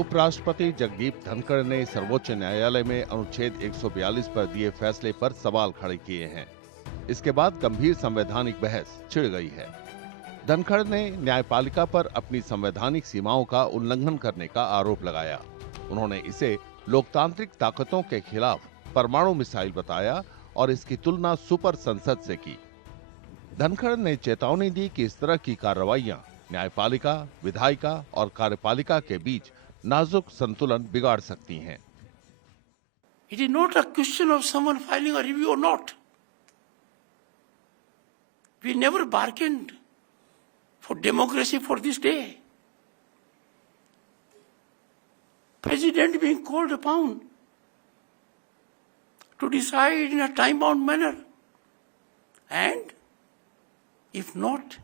उपराष्ट्रपति जगदीप धनखड़ ने सर्वोच्च न्यायालय में अनुच्छेद 142 पर दिए फैसले पर सवाल खड़े किए हैं। इसके बाद गंभीर संवैधानिक बहस छिड़ गई है। धनखड़ ने न्यायपालिका पर अपनी संवैधानिक सीमाओं का उल्लंघन करने का आरोप लगाया। उन्होंने इसे लोकतांत्रिक ताकतों के खिलाफ परमाणु मिसाइल बताया और इसकी तुलना सुपर संसद से की। धनखड़ ने चेतावनी दी कि इस तरह की कार्रवाइयां न्यायपालिका, विधायिका और कार्यपालिका के बीच नाजुक संतुलन बिगाड़ सकती हैं। It is not a question of someone filing a review or not. We never bargained for democracy for this day. President being called upon to decide in a time-bound manner, and if not,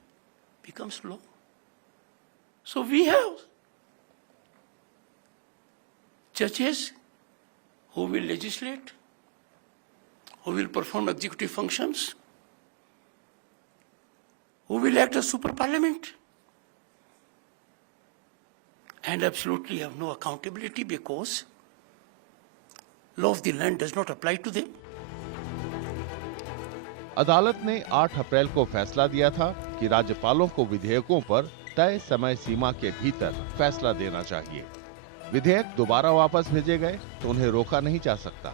becomes law. So we have judges who will legislate, who will perform executive functions, who will act as super parliament, and absolutely have no accountability because law of the land does not apply to them. अदालत ने 8 अप्रैल को फैसला दिया था कि राज्यपालों को विधेयकों पर तय समय सीमा के भीतर फैसला देना चाहिए। विधेयक दोबारा वापस भेजे गए तो उन्हें रोका नहीं जा सकता।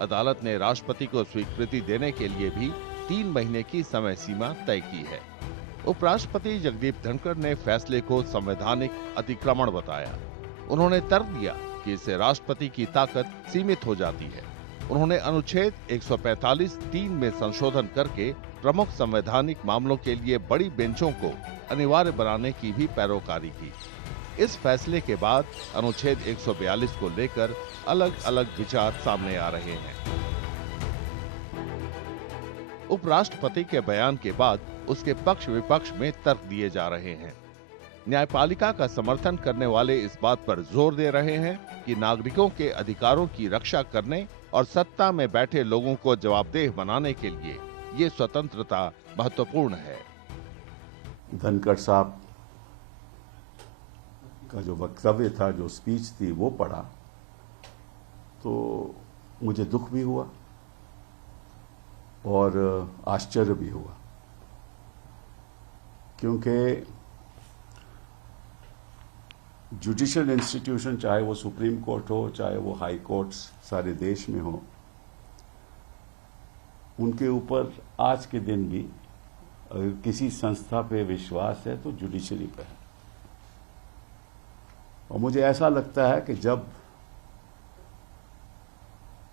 अदालत ने राष्ट्रपति को स्वीकृति देने के लिए भी 3 महीने की समय सीमा तय की है। उपराष्ट्रपति जगदीप धनखड़ ने फैसले को संवैधानिक अतिक्रमण बताया। उन्होंने तर्क दिया कि इससे राष्ट्रपति की ताकत सीमित हो जाती है। उन्होंने अनुच्छेद 145(3) में संशोधन करके प्रमुख संवैधानिक मामलों के लिए बड़ी बेंचों को अनिवार्य बनाने की भी पैरोकारी की। इस फैसले के बाद अनुच्छेद 142 को लेकर अलग अलग विचार सामने आ रहे हैं। उपराष्ट्रपति के बयान के बाद उसके पक्ष विपक्ष में तर्क दिए जा रहे हैं। न्यायपालिका का समर्थन करने वाले इस बात पर जोर दे रहे हैं कि नागरिकों के अधिकारों की रक्षा करने और सत्ता में बैठे लोगों को जवाबदेह बनाने के लिए ये स्वतंत्रता महत्वपूर्ण है। धनखड़ साहब का जो वक्तव्य था, जो स्पीच थी, वो पढ़ा तो मुझे दुख भी हुआ और आश्चर्य भी हुआ, क्योंकि जुडिशियल इंस्टीट्यूशन, चाहे वो सुप्रीम कोर्ट हो, चाहे वो हाई कोर्ट्स सारे देश में हो, उनके ऊपर आज के दिन भी अगर किसी संस्था पे विश्वास है तो जुडिशरी पे है। और मुझे ऐसा लगता है कि जब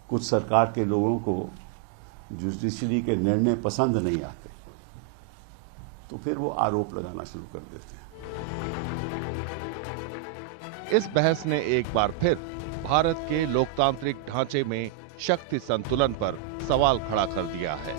कुछ सरकार के लोगों को जुडिशरी के निर्णय पसंद नहीं आते तो फिर वो आरोप लगाना शुरू कर देते हैं। इस बहस ने एक बार फिर भारत के लोकतांत्रिक ढांचे में शक्ति संतुलन पर सवाल खड़ा कर दिया है।